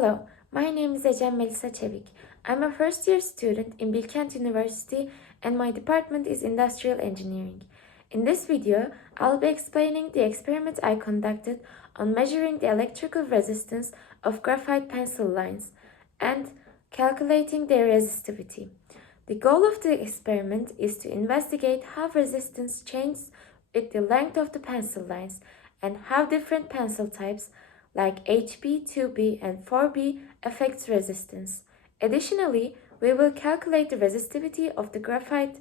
Hello, my name is Melisa Çevik. I'm a first-year student in Bilkent University and my department is Industrial Engineering. In this video, I'll be explaining the experiment I conducted on measuring the electrical resistance of graphite pencil lines and calculating their resistivity. The goal of the experiment is to investigate how resistance changes with the length of the pencil lines and how different pencil types like HB, 2B, and 4B affects resistance. Additionally, we will calculate the resistivity of the graphite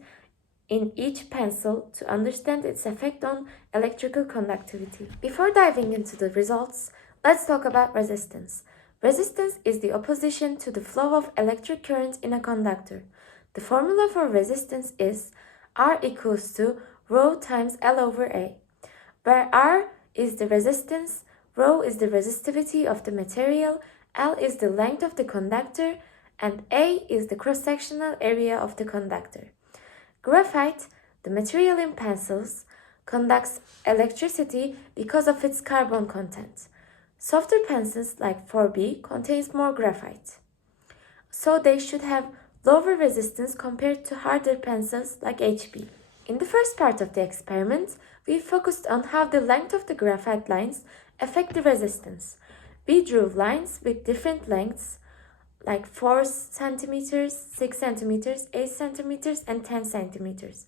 in each pencil to understand its effect on electrical conductivity. Before diving into the results, let's talk about resistance. Resistance is the opposition to the flow of electric current in a conductor. The formula for resistance is R equals to rho times L over A, where R is the resistance, rho is the resistivity of the material, L is the length of the conductor, and A is the cross-sectional area of the conductor. Graphite, the material in pencils, conducts electricity because of its carbon content. Softer pencils like 4B contains more graphite, so they should have lower resistance compared to harder pencils like HB. In the first part of the experiment, we focused on how the length of the graphite lines affect the resistance. We drew lines with different lengths like 4 cm, 6 cm, 8 cm, and 10 cm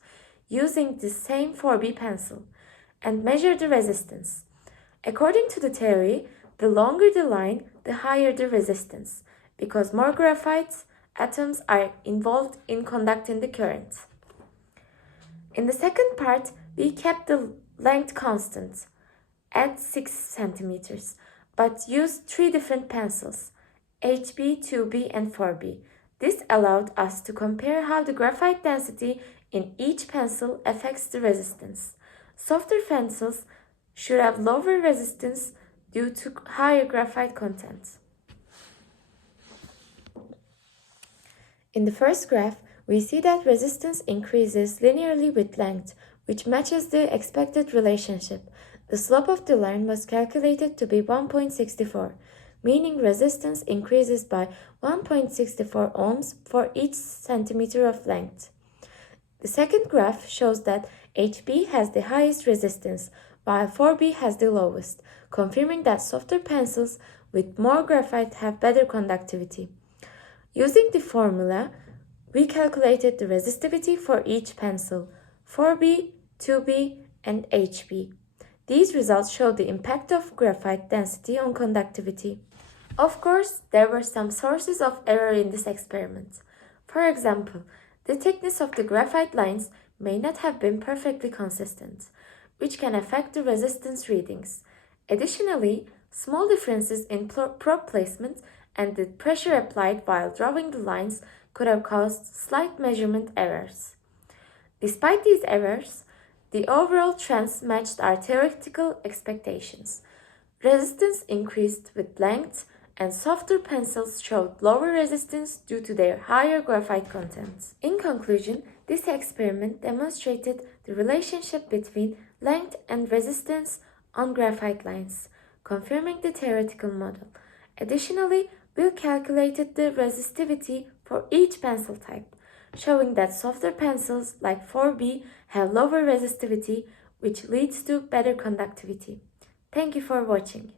using the same 4B pencil and measured the resistance. According to the theory, the longer the line, the higher the resistance because more graphite atoms are involved in conducting the current. In the second part, we kept the length constant at 6 cm, but used 3 different pencils, HB, 2B, and 4B. This allowed us to compare how the graphite density in each pencil affects the resistance. Softer pencils should have lower resistance due to higher graphite content. In the first graph, we see that resistance increases linearly with length, which matches the expected relationship. The slope of the line was calculated to be 1.64, meaning resistance increases by 1.64 ohms for each centimeter of length. The second graph shows that HB has the highest resistance, while 4B has the lowest, confirming that softer pencils with more graphite have better conductivity. Using the formula, we calculated the resistivity for each pencil, 4B, 2B, and HB. These results show the impact of graphite density on conductivity. Of course, there were some sources of error in this experiment. For example, the thickness of the graphite lines may not have been perfectly consistent, which can affect the resistance readings. Additionally, small differences in probe placement and the pressure applied while drawing the lines could have caused slight measurement errors. Despite these errors, the overall trends matched our theoretical expectations. Resistance increased with length, and softer pencils showed lower resistance due to their higher graphite content. In conclusion, this experiment demonstrated the relationship between length and resistance on graphite lines, confirming the theoretical model. Additionally, we calculated the resistivity for each pencil type, showing that softer pencils like 4B have lower resistivity, which leads to better conductivity. Thank you for watching.